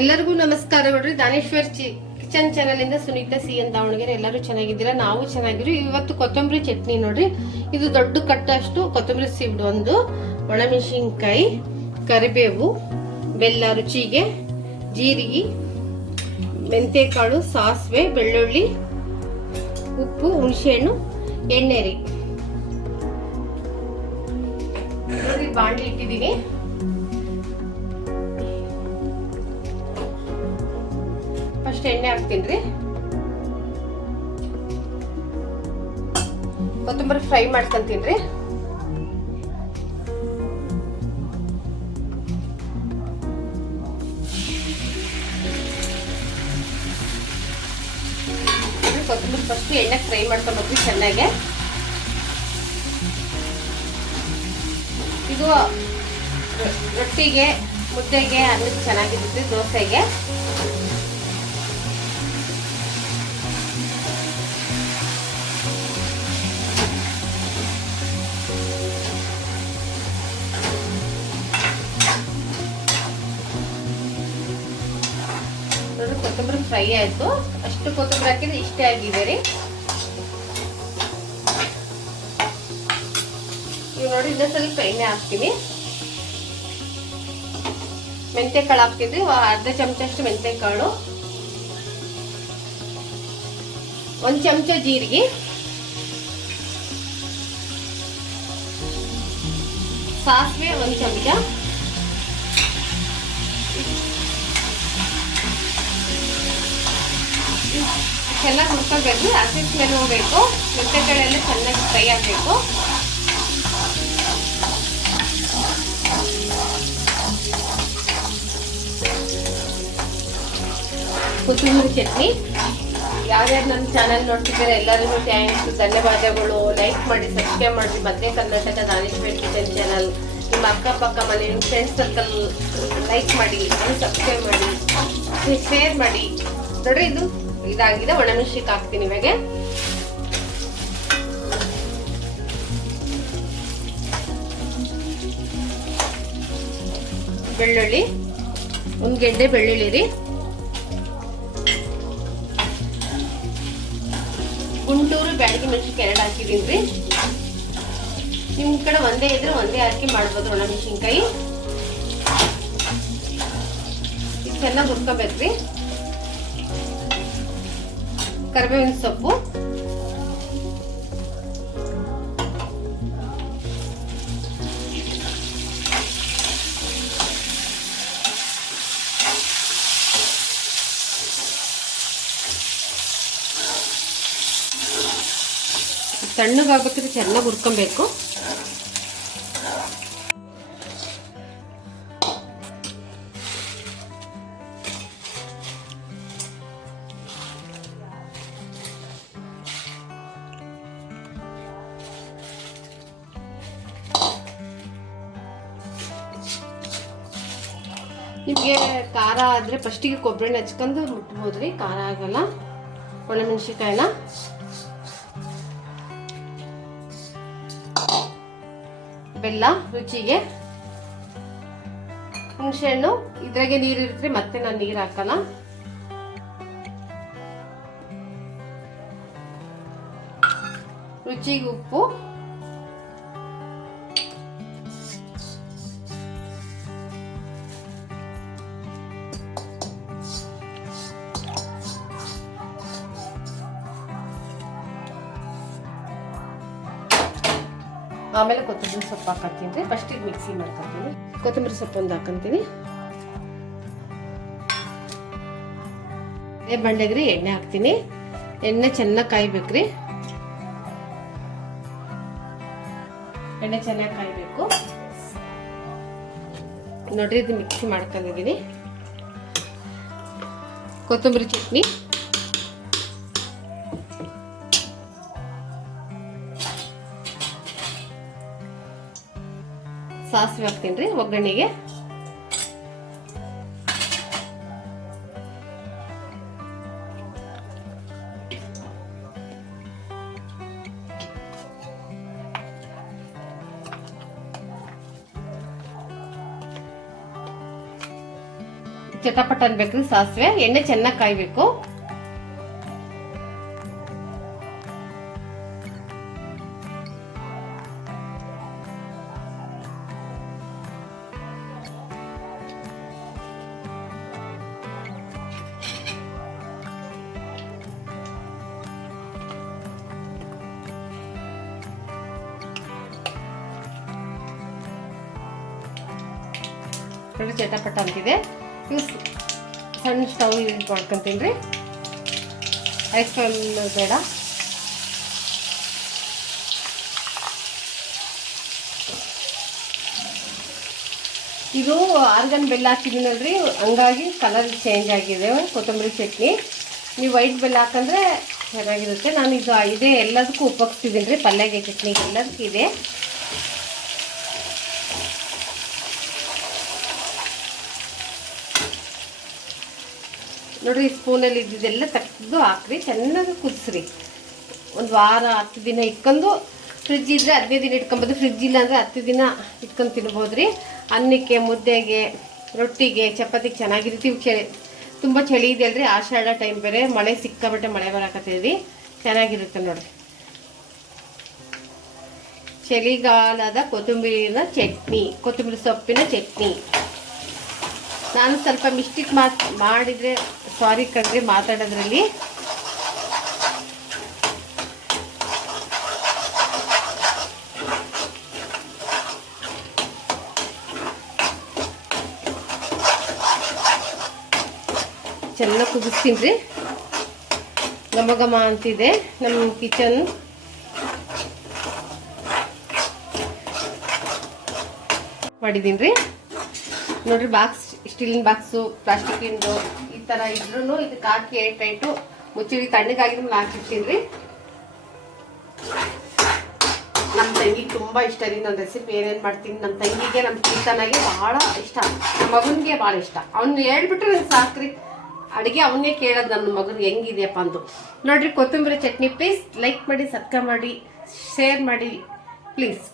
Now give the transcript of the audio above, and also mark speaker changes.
Speaker 1: ಎಲ್ಲರಿಗೂ ನಮಸ್ಕಾರ ನಮಸ್ಕಾರಗಳು ದಾನೇಶ್ವರ್ ಚಿ ಕಿಚನ್ ಚಾನಲ್ ಇಂದ ಸುನೀತಾ ಸಿ ಎನ್ ದಾವಣಗೆರೆ ಎಲ್ಲರೂ ಚೆನ್ನಾಗಿದ್ದೀರಾ? ನಾವು ಚೆನ್ನಾಗಿರು ಇವತ್ತು ಕೊತ್ತಂಬರಿ ಚಟ್ನಿ ನೋಡ್ರಿ. ಇದು ದೊಡ್ಡ ಕಟ್ಟಷ್ಟು ಕೊತ್ತಂಬರಿ ಸೀಡ್ ಒಂದು. ಒಣಮೆಣಸಿನ್ಕಾಯಿ, ಕರಿಬೇವು, ಬೆಲ್ಲ ರುಚಿಗೆ, ಜೀರಿಗೆ, ಮೆಂತೆಕಾಳು, ಸಾಸಿವೆ, ಬೆಳ್ಳುಳ್ಳಿ, ಉಪ್ಪು, ಹುಣಸೆಹಣ್ಣು, ಎಣ್ಣೆ ರೀ. ಬಾಂಡ್ಲಿ ಇಟ್ಟಿದ್ದೀನಿ. ಫಸ್ಟ್ ಎಣ್ಣೆ ಹಾಕ್ತೀನಿ ರೀ. ಕೊತ್ತಂಬರಿ ಫ್ರೈ ಮಾಡ್ಕೊಂತೀನಿ ರೀ. ಕೊತ್ತಂಬರಿ ಫಸ್ಟ್ ಎಣ್ಣೆ ಫ್ರೈ ಮಾಡ್ಕೊಂಡ್ರಿ ಚೆನ್ನಾಗೆ. ಇದು ರೊಟ್ಟಿಗೆ, ಮುದ್ದೆಗೆ, ಅನ್ನಕ್ಕೆ ಚೆನ್ನಾಗಿರುತ್ತೆ ದೋಸೆಗೆ. ಫ್ರೈ ಆಯಿತು. ಅಷ್ಟು ಕೊತ್ತಂಬರಿ ಹಾಕಿದ್ರೆ ಇಷ್ಟೇ ಆಗಿದೆ ರೀ. ಈಗ ನೋಡಿ ಇನ್ನೂ ಸ್ವಲ್ಪ ಎಣ್ಣೆ ಹಾಕ್ತೀನಿ. ಮೆಂತ್ಯ ಕಾಳು ಹಾಕ್ತಿದ್ವಿ ಅರ್ಧ ಚಮಚ ಅಷ್ಟು ಮೆಂತ್ಯ ಕಾಳು ಒಂದು ಚಮಚ ಜೀರಿಗೆ. ಸಾಸಿವೆ ಒಂದು ಚಮಚ. ಚೆನ್ನಾಗಿ ಹುರ್ಕೊಳ್ಬೇಕು ಹಸಿ ಸ್ಮೆಲ್ ಹೋಗ್ಬೇಕು ಮೆಂತೆಕಾಳೆಲ್ಲ ಚೆನ್ನಾಗಿ ಫ್ರೈ ಆಗಬೇಕು. ಕೊತ್ತಂಬರಿ ಚಟ್ನಿ. ಯಾರ್ಯಾರು ನನ್ನ ಚಾನಲ್ ನೋಡ್ತಿದ್ದಾರೆ, ಎಲ್ಲರಿಗೂ ಥ್ಯಾಂಕ್ಸ್ ಧನ್ಯವಾದಗಳು. ಲೈಕ್ ಮಾಡಿ ಸಬ್ಸ್ಕ್ರೈಬ್ ಮಾಡಿ. ಮಧ್ಯ ಕರ್ನಾಟಕ ಮ್ಯಾನೇಜ್ಮೆಂಟ್ ಕಿಚನ್ ಚಾನಲ್ ನಿಮ್ಮ ಅಕ್ಕಪಕ್ಕ ಮನೆ, ನಿಮ್ಮ ಫ್ರೆಂಡ್ಸ್ ಸರ್ಕಲ್ ಲೈಕ್ ಮಾಡಿ ಸಬ್ಸ್ಕ್ರೈಬ್ ಮಾಡಿ ಶೇರ್ ಮಾಡಿ. ನೋಡ್ರಿ ಇದು. ಇದಾಗಿದೆ. ಒಣಮೆಣಸಿಗೆ ಹಾಕ್ತೀನಿ ನಿಮಗೆ ಬೆಳ್ಳುಳ್ಳಿ. ಒಂದು ಗೆಡ್ಡೆ ಬೆಳ್ಳುಳ್ಳಿ ರೀ. ಗುಂಟೂರು ಬ್ಯಾಡಗಿ ಮೆಣಸಿನ್ಕಾಯಿ ಎರಡು ಹಾಕಿದೀನಿ ರೀ. ನಿಮ್ಮ ಕಡೆ ಒಂದೇ ಇದ್ರೆ ಒಂದೇ ಹಾಕಿ ಮಾಡ್ಬೋದು ಒಣ ಮೆಣಸಿನ್ಕಾಯಿ. ಇದು ಚೆನ್ನಾಗಿ ಹುರ್ಕೋಬೇಕ್ರಿ ಕರಿಬೇವಿನ ಸೊಪ್ಪು. ಸಣ್ಣಗಾಗುತ್ತೆ ಚೆನ್ನಾಗಿ ಹುರ್ಕೊಬೇಕು. ನಿಮಗೆ ಖಾರ ಆದರೆ ಫಸ್ಟಿಗೆ ಕೊಬ್ಬರಿ ಹಚ್ಕೊಂಡು ಮುಟ್ಬೋದ್ರಿ. ಖಾರ ಆಗಲ್ಲ. ಒಣಮೆಣಸಿನ್ಕಾಯಿನ ಬೆಲ್ಲ, ರುಚಿಗೆ. ಹುಣಸೆಹಣ್ಣು. ಇದ್ರಾಗೆ ನೀರು ಇರುತ್ತೆ, ಮತ್ತೆ ನಾನು ನೀರು ಹಾಕಲ್ಲ. ರುಚಿಗೆ ಉಪ್ಪು. ಆಮೇಲೆ ಕೊತ್ತಂಬರಿ ಸೊಪ್ಪು ಹಾಕತ್ತೀನಿ ರೀ ಫಸ್ಟಿಗೆ ಮಿಕ್ಸಿ ಮಾಡ್ಕೊತೀನಿ. ಕೊತ್ತಂಬರಿ ಸೊಪ್ಪು ಒಂದು ಹಾಕೊಂತೀನಿ. ಅದೇ ಬಂಡೆಗೆ ರೀ ಎಣ್ಣೆ ಹಾಕ್ತೀನಿ. ಎಣ್ಣೆ ಚೆನ್ನಾಗಿ ಕಾಯ್ಬೇಕ್ರಿ. ಎಣ್ಣೆ ಚೆನ್ನಾಗಿ ಕಾಯ್ಬೇಕು. ನೋಡ್ರಿ ಇದು ಮಿಕ್ಸಿ ಮಾಡ್ಕೊಂಡಿದ್ದೀನಿ ಕೊತ್ತಂಬರಿ ಚಟ್ನಿ. ಸಾಸಿವೆ ಹಾಕ್ತೀನಿ ರೀ ಒಗ್ಗರಣೆಗೆ. ಚಟಪಟ ಅನ್ಬೇಕ್ರಿ ಸಾಸಿವೆ. ಎಣ್ಣೆ ಚೆನ್ನಾಗಿ ಕಾಯ್ಬೇಕು. ನೋಡಿ ಚಟಪಟ ಅಂತಿದೆ. ಇದು ಸ್- ಸಣ್ಣ ಸ್ಟವ್ ಯೂಸ್ ಮಾಡ್ಕೊಂತೀನಿ. ರೀ ಐಸ್ ಕ್ರೀಮ್ ಬೇಡ. ಇದು ಆರ್ಗನ್ ಬೆಲ್ಲ ಹಾಕಿದ್ದೀನಲ್ರಿ ಹಂಗಾಗಿ ಕಲರ್ ಚೇಂಜ್ ಆಗಿದೆ, ಕೊತ್ತಂಬರಿ ಚಟ್ನಿ. ನೀವು ವೈಟ್ ಬೆಲ್ಲ ಹಾಕಂದ್ರೆ ಚೆನ್ನಾಗಿರುತ್ತೆ. ನಾನು ಇದು, ಇದೇ ಎಲ್ಲದಕ್ಕೂ ಉಪಯೋಗಿಸ್ತಿದ್ದೀನಿ ರೀ. ಪಲ್ಯಗೆ ಚಟ್ನಿಗೆ ಎಲ್ಲದಕ್ಕೂ ಇದೆ. ನೋಡ್ರಿ ಸ್ಪೂನಲ್ಲಿ ಇದ್ದಿದ್ದೆಲ್ಲ ತೆಗೆದು ಹಾಕ್ರಿ, ಚೆನ್ನಾಗಿ ಕುದಿಸ್ರಿ. ಒಂದು ವಾರ, ಹತ್ತು ದಿನ ಇಟ್ಕೊಂಡು ಫ್ರಿಜ್ ಇದ್ದರೆ ಹದಿನೈದು ದಿನ ಇಟ್ಕೊಬೋದು ಫ್ರಿಜ್ ಇಲ್ಲ ಅಂದರೆ ಹತ್ತು ದಿನ ಇಟ್ಕೊಂಡು ತಿನ್ಬೋದು ರೀ ಅನ್ನಕ್ಕೆ, ಮುದ್ದೆಗೆ, ರೊಟ್ಟಿಗೆ, ಚಪಾತಿಗೆ ಚೆನ್ನಾಗಿರುತ್ತೆ. ಚಳಿ, ತುಂಬ ಚಳಿ ಇದೆ ಅಲ್ರಿ, ಆಷಾಢ ಟೈಮ್ ಬೇರೆ, ಮಳೆ ಸಿಕ್ಕಾಬಟ್ಟೆ ಮಳೆ ಬರಾಕತ್ತೈತಿ. ಚೆನ್ನಾಗಿರುತ್ತೆ ನೋಡಿರಿ. ಚಳಿಗಾಲದ ಕೊತ್ತಂಬರಿನ ಚಟ್ನಿ, ಕೊತ್ತಂಬರಿ ಸೊಪ್ಪಿನ ಚಟ್ನಿ. ನಾನು ಸ್ವಲ್ಪ ಮಿಸ್ಟೇಕ್ ಮಾಡಿದರೆ ಸಾರಿ ಕಣ್ರಿ ಮಾತಾಡೋದ್ರಲ್ಲಿ. ಚೆನ್ನಾಗಿ ಕುದಿಸ್ತೀನಿ ರೀ ಘಮ ಘಮ ಅಂತಿದೆ ನಮ್ಮ ಕಿಚನ್. ಮಾಡಿದ್ದೀನಿ ರೀ ನೋಡ್ರಿ ಬಾಕ್ಸ್ ಸ್ಟೀಲಿನ ಬಾಕ್ಸು ಪ್ಲಾಸ್ಟಿಕ್ಕಿಂದು ಈ ಥರ ಇದ್ರೂ ಇದಕ್ಕೆ ಹಾಕಿ ಏಟ್ ಟೈಟು ಮುಚ್ಚಿಡಿ ತಣ್ಣಗಾಗಿದ್ಮೇಲೆ ಹಾಕಿರ್ತೀನಿ ರೀ ನಮ್ಮ ತಂಗಿಗೆ ತುಂಬ ಇಷ್ಟ ರೀ ನನ್ನ ರೆಸಿಪಿ ಏನೇನು ಮಾಡ್ತೀನಿ. ನಮ್ಮ ತಂಗಿಗೆ ನಮ್ಮ ಕೀರ್ತನಾಗೆ ಭಾಳ ಇಷ್ಟ. ನಮ್ಮ ಮಗನಿಗೆ ಭಾಳ ಇಷ್ಟ. ಅವ್ನು ಹೇಳ್ಬಿಟ್ರೆ ನಂಗೆ ಸಾಕ್ರಿ. ಅಡುಗೆ ಅವನ್ನೇ ಕೇಳೋದು ನನ್ನ ಮಗನ ಹೆಂಗಿದೆಯಪ್ಪ ಅಂದು. ನೋಡ್ರಿ, ಕೊತ್ತಂಬರಿ ಚಟ್ನಿ ಪ್ಲೀಸ್ ಲೈಕ್ ಮಾಡಿ ಸಬ್ಸ್ಕ್ರೈಬ್ ಮಾಡಿ ಶೇರ್ ಮಾಡಿ ಪ್ಲೀಸ್